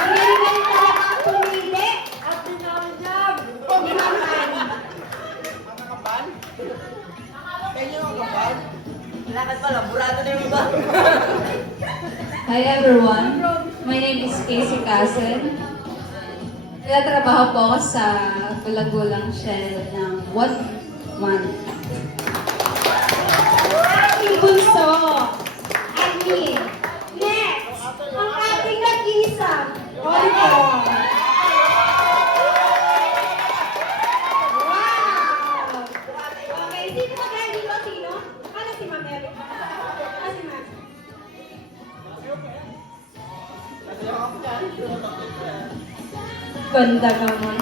Magaling talaga ang pumili at dinamdam. Dinamdam. Lakad pala, burado na yung iba. Hi everyone, my name is Casey Casen. Nagtatrabaho po ako sa Gulang-Gulang Shell ng 1 month. Ating bunso. Agni. Next, ang ating nag-iisang volleyball. Wow! Okay, sino magaling dito? Sino? Ano si Ma'am Eric? Ano si Ma'am? Ganda naman.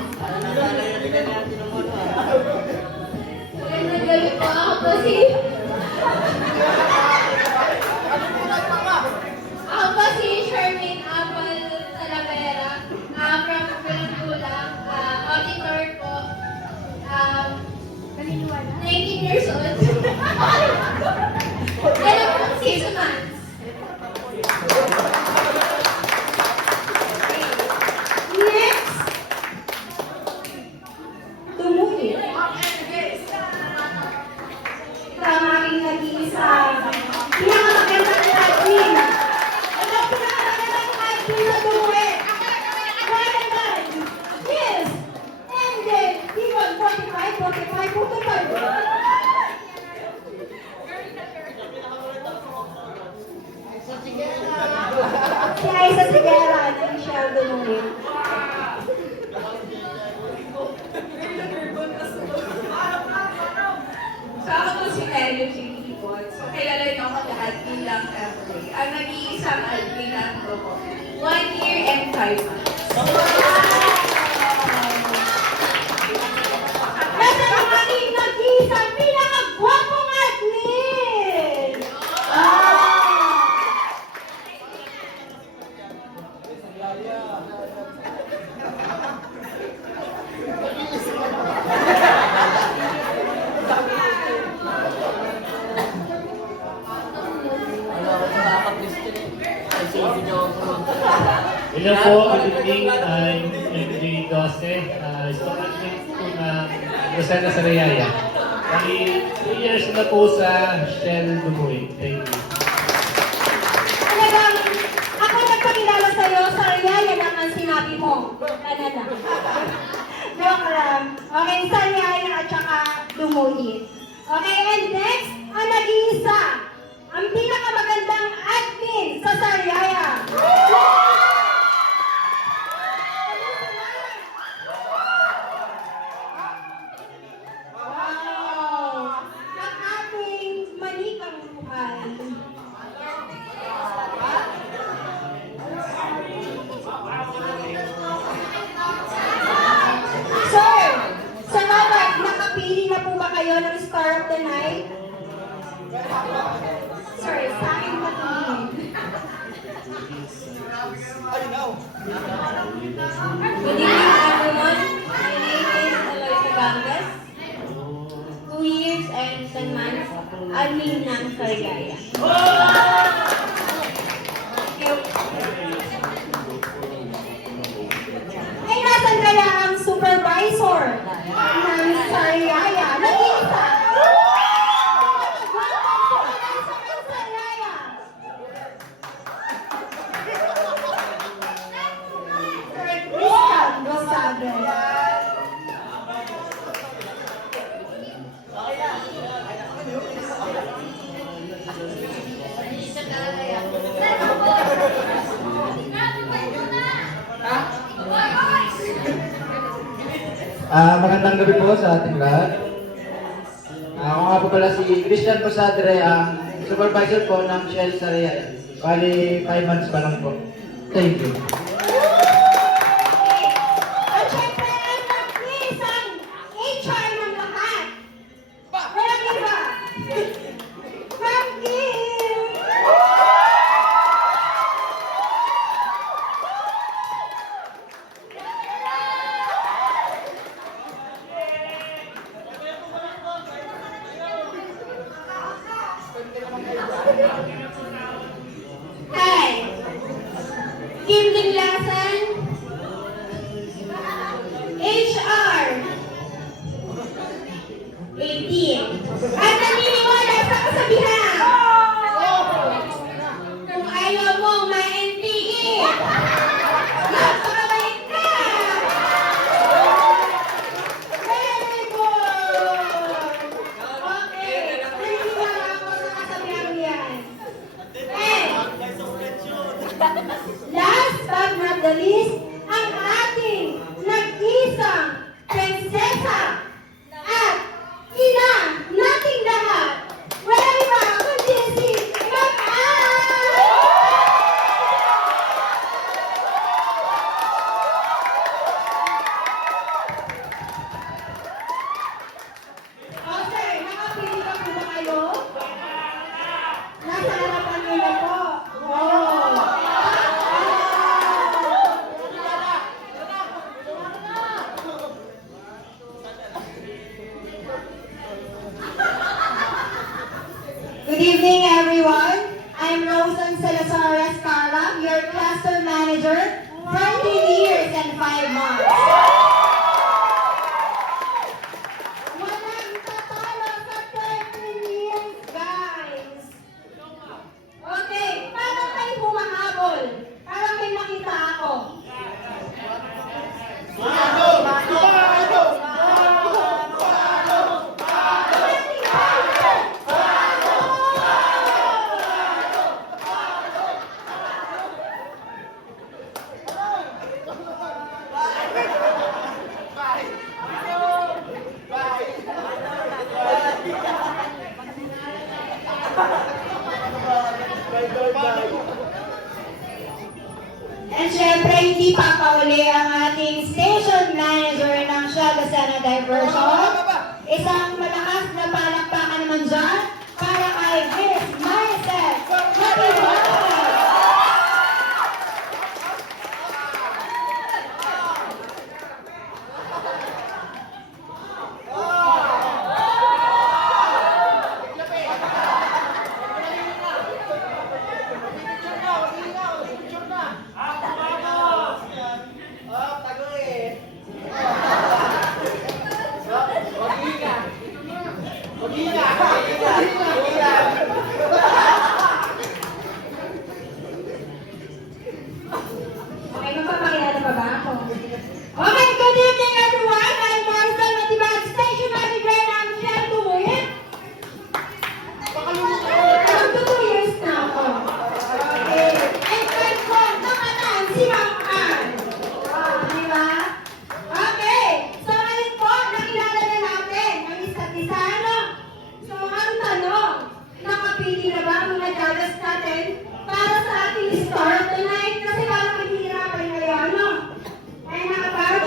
Nagaling po ako kasi. Ako po si Shermaine Apple Talavera, from Gulang-Gulang, auditor po, 19 years old. Ano po, 6 months. Next, tumuhi. Ang aking nag-iisang pinakamagandang admin. Ano ang pinakamagandang admin na tumuhi? One and one. Yes. And then, Devon, 45, 45, 45. Si Aiza Sigera at Michelle Dumuhin. So ako po si Elio Chikipot. So kilala niyo ako lahat bilang FA. Ang nag-iisang admin ng grupo. 1 year and 5 months. Nasa ang aking nag-iisang pinakagwapong admin! Wala ako sa backup list yun eh. Ay, save niyo ako. Hello po, good evening. I'm MJ Dose. Student po ng Rosana Sarayaya. Bali, 2 years na po sa Shell Dumuy. Thank you. Talagang, ako nagpakilala sa'yo sa Riyaya naman sinabi mo. Canada. Joke lang. Okay, sa Riyaya at saka Dumuhi. Okay, and next, ang nag-iisa, ang pinakamagandang admin sa Sariaya. Wow! Ang ating manikang buhay. Sir, salamat. Nakapili na po ba kayo ng Star of the Night? Sorry, sa akin patingin. Good evening everyone. My name is Eloy Tagangas. 2 years and 10 months. Admin ng Sarigaya. Ay, nasan kaya ang supervisor ng Sariaya? Nag-iisa. Supervisor ng Sariaya. Crystal Gonzalez. Magandang gabi po sa ating lahat. Ako nga po pala si Christian Posadre, ang supervisor po ng Shell Sariaya. Bali, 5 months pa lang po. Thank you. At syempre, ang nag-iisang HR ng lahat. Walang iba. Ma'am Kim! Hi! Kimling Lasan, HR, 18. At naniniwala sa kasabihan, kung ayaw mong maintigil, napakabait ka! Very good! Okay, naniniwala ako sa kasabihan yan. And, last but not the least, ang ating nag-isang prinsesa at ina nating lahat. Wala iba kundi si Ma'am Ann! Oh, sir, nakapili ka po ba kayo? Nasa harapan niyo na po. Oh. Good evening, everyone. I'm Rosan Salazar Escala, your cluster manager, 13 years and 5 months. Walang tatalo sa 13 years, guys. Okay, paano kayo humahabol? Para may makita ako. And syempre, hindi papauli ang ating station manager ng Shagosana Diversion. Isang malakas na palakpakan naman dyan para kay Miss Maricel Matiwan. Okay, magpapakilala pa ba ako? Okay, good evening everyone! I'm Maricel Matiwan, station manager ng Shell Tumuyin. Mag 2 years na ako. Okay. And friend ko, naman si Ma'am Ann. Di ba? Okay. So ngayon po, nakilala na natin ang isa't isa, ano? So ang tanong, nakapili na ba ang mga judges natin para sa ating start tonight? Kasi parang mahihirapan kayo, ano? Ay nakapag?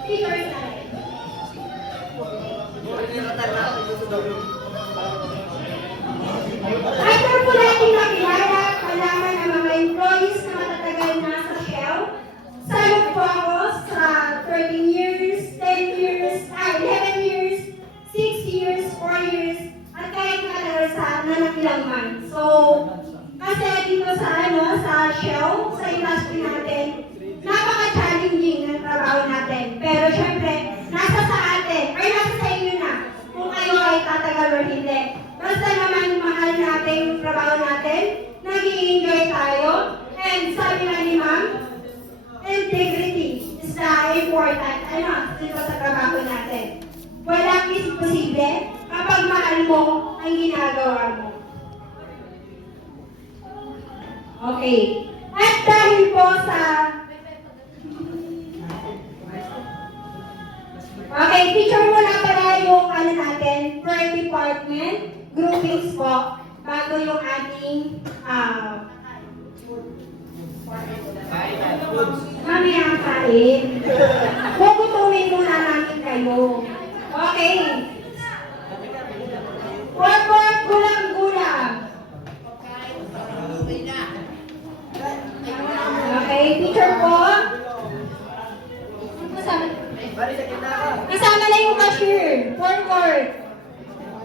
Speakers na rin. After po natin nakilala, kailangan ng mga employees na matatagal na sa Shell. Salog po ako sa 13 years, 10 years, 11 years, 6 years, 4 years, at kahit matagal sa nanakilang months. So, kasi dito sa sa Shell, sa industry natin, napaka-challenging ng trabaho natin. Pero syempre, nasa sa atin, or nasa sa inyo na, kung kayo ay tatagal or hindi. Basta naman mahal natin yung trabaho natin, nag-i-enjoy tayo, and sabi nga ni Ma'am, integrity is the important, dito sa trabaho natin. Walang imposible kapag mahal mo ang ginagawa mo. Okay. At dahil po sa... Okay, picture mo na pala yung natin, per department, groupings po, bago yung ating mamaya ang kain. Kukutumin muna namin kayo. Okay. Forward, gulang-gulang. Okay, picture po. Kasama na yung cashier. Forward.